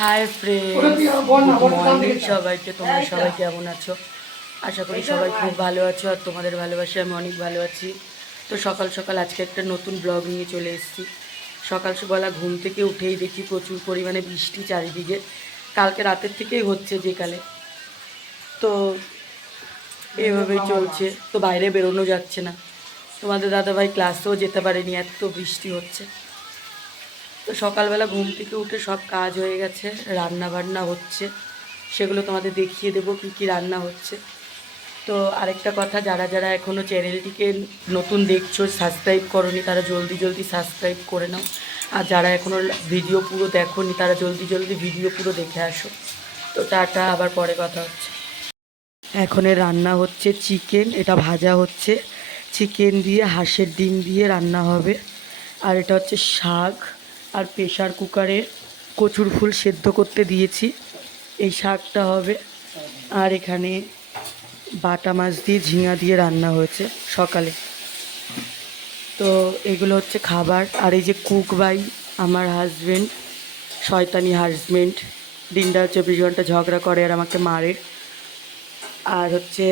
Hi friend good সবাইকে। তোমরা সবাই কেমন আছো? আশা করি সবাই খুব ভালো। আছো আর তোমাদের ভালোবাসে আমি অনেক ভালো আছি। তো সকাল সকাল আজকে একটা নতুন ব্লগ নিয়ে চলে এসেছি। সকাল সকাল ঘুম থেকে উঠেই দেখি প্রচুর পরিমাণে বৃষ্টি চারিদিকে। কালকে রাতের থেকেই হচ্ছে যেকালে তো এভাবেই চলছে। তো বাইরে বেরোনো যাচ্ছে না। তোমাদের দাদাভাই ক্লাসেও যেতে পারেনি এত বৃষ্টি হচ্ছে। তো সকালবেলা ঘুম থেকে উঠে সব কাজ হয়ে গেছে রান্না বান্না হচ্ছে, সেগুলো তোমাদের দেখিয়ে দেবো কী কী রান্না হচ্ছে। তো আরেকটা কথা, যারা যারা এখনও চ্যানেলটিকে নতুন দেখছ সাবস্ক্রাইব করনি, তারা জলদি জলদি সাবস্ক্রাইব করে নাও। আর যারা এখনও ভিডিও পুরো দেখোনি, তারা জলদি জলদি ভিডিও পুরো দেখে আসো। তো টাটা, আবার পরে কথা হচ্ছে। এখন রান্না হচ্ছে চিকেন, এটা ভাজা হচ্ছে। চিকেন দিয়ে, হাঁসের ডিম দিয়ে রান্না হবে। আর এটা হচ্ছে শাক। আর প্রেশার কুকারে কচুর ফুল সেদ্ধ করতে দিয়েছি। এই শাকটা হবে। আর এখানে বাটা মাছ দিয়ে ঝিঙা দিয়ে রান্না হয়েছে সকালে। তো এগুলো হচ্ছে খাবার। আর এই যে কুক বাই, আমার হাজবেন্ড, শয়তানি হাজবেন্ড দিনটা চব্বিশ ঘণ্টা ঝগড়া করে আর আমাকে মারে। আর হচ্ছে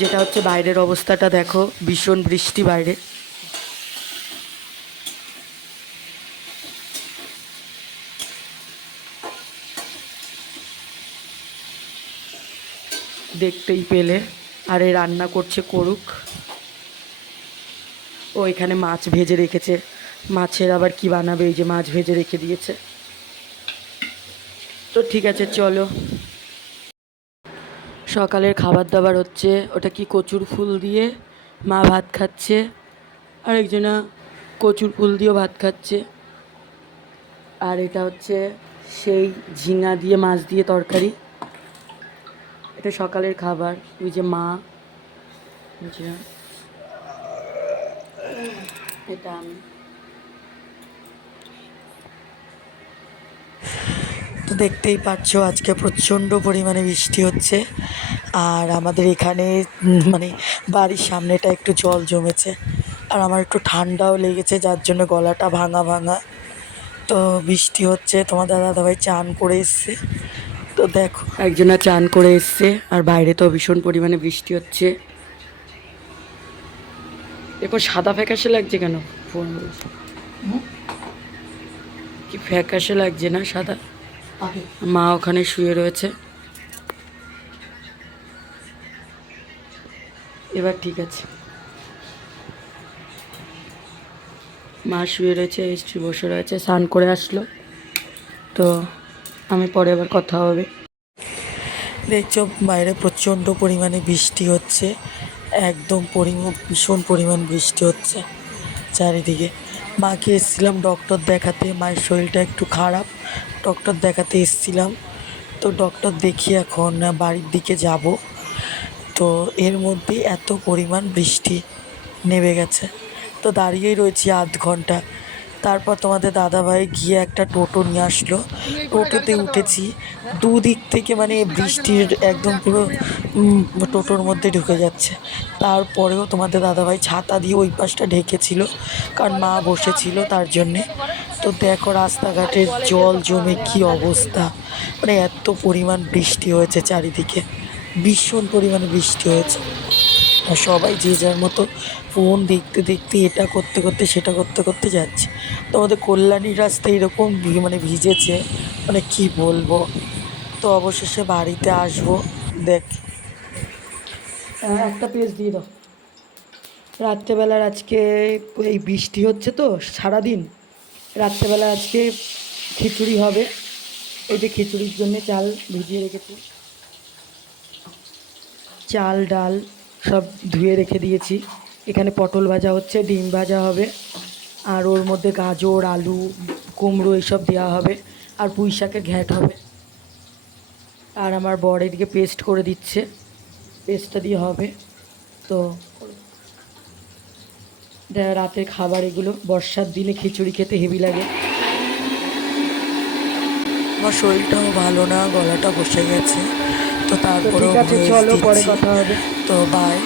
যেটা হচ্ছে বাইরের অবস্থাটা দেখো, ভীষণ বৃষ্টি বাইরে। দেখতেই পেলে। আর এই রান্না করছে করুক। ও এখানে মাছ ভেজে রেখেছে। মাছের আবার কি বানাবে? এই যে মাছ ভেজে রেখে দিয়েছে। তো ঠিক আছে, চলো। সকালের খাবার দাবার হচ্ছে ওটা কি কচুর ফুল দিয়ে মা ভাত খাচ্ছে। আর একজনা কচুর ফুল দিয়েও ভাত খাচ্ছে। আর এটা হচ্ছে সেই ঝিঙা দিয়ে, মাছ দিয়ে তরকারি। এটা সকালের খাবার, ওই যে মা। এটা আমি। তো দেখতেই পাচ্ছ, আজকে প্রচণ্ড পরিমাণে বৃষ্টি হচ্ছে, আর আমাদের এখানে মানে বাড়ির সামনেটা একটু জল জমেছে, আর আমার একটু ঠান্ডাও লেগেছে, যার জন্য গলাটা ভাঙা ভাঙা। তো বৃষ্টি হচ্ছে তোমাদের দাদাভাই চান করে এসছে। তো দেখো একজনা চান করে এসছে আর বাইরে তো ভীষণ পরিমাণে বৃষ্টি হচ্ছে। দেখো সাদা ফ্যাকাশে লাগছে কেন? ফোন কি ফ্যাকাশে লাগছে না সাদা? মা ওখানে শুয়ে রয়েছে। এবার ঠিক আছে। মা শুয়ে রয়েছে স্ত্রী বসে রয়েছে স্নান করে আসলো। তো আমি পরে আবার কথা হবে। দেখছ, বাইরে প্রচণ্ড পরিমাণে বৃষ্টি হচ্ছে। একদম পরিমাণ, ভীষণ পরিমাণ বৃষ্টি হচ্ছে চারিদিকে। মাকে এসেছিলাম ডক্টর দেখাতে, মায়ের শরীরটা একটু খারাপ। ডক্টর দেখাতে এসেছিলাম। তো ডক্টর দেখি এখন বাড়ির দিকে যাব। তো এর মধ্যে এত পরিমাণ বৃষ্টি নেমে গেছে। তো দাঁড়িয়েই রয়েছি আধ ঘণ্টা। তারপর তোমাদের দাদাভাই গিয়ে একটা টোটো নিয়ে আসলো। টোটোতে উঠেছি। দুদিক থেকে মানে বৃষ্টির একদম পুরো টোটোর মধ্যে ঢুকে যাচ্ছে। তারপরেও তোমাদের দাদাভাই ছাতা দিয়ে ওই পাশটা ঢেকেছিল, কারণ মা বসেছিল তার জন্যে। তো দেখো রাস্তাঘাটের জল জমে কি অবস্থা। মানে এত পরিমাণ বৃষ্টি হয়েছে চারিদিকে। ভীষণ পরিমাণে বৃষ্টি হয়েছে। সবাই যে যার মতো ফোন দেখতে দেখতে এটা করতে করতে, সেটা করতে করতে যাচ্ছে। তো আমাদের কল্যাণীর রাস্তা এরকম মানে ভিজেছে মানে কি বলব? তো অবশেষে বাড়িতে আসব, দেখ। একটা পেজ দিয়ে দাও। রাত্রেবেলার আজকে এই বৃষ্টি হচ্ছে তো, সারাদিন। রাত্রেবেলা আজকে খিচুড়ি হবে। এই যে খিচুড়ির জন্য চাল ভিজিয়ে রেখেছি। চাল, ডাল সব ধুয়ে রেখে দিয়েছি। এখানে পটল ভাজা হচ্ছে, ডিম ভাজা হবে। আর ওর মধ্যে গাজর আলু কুমড়ো এইসব দেওয়া হবে আর পুঁই শাকের ঘ্যাট হবে। আর আমার বর এদিকে পেস্ট করে দিচ্ছে। পেস্টটা দিয়ে হবে। তো রাতের খাবার এগুলো বর্ষার দিনে খিচুড়ি খেতে হেভি লাগে। আমার শরীরটাও ভালো না গলাটা বসে গেছে। তো তারপরে চলো পরে কথা হবে। তো বাই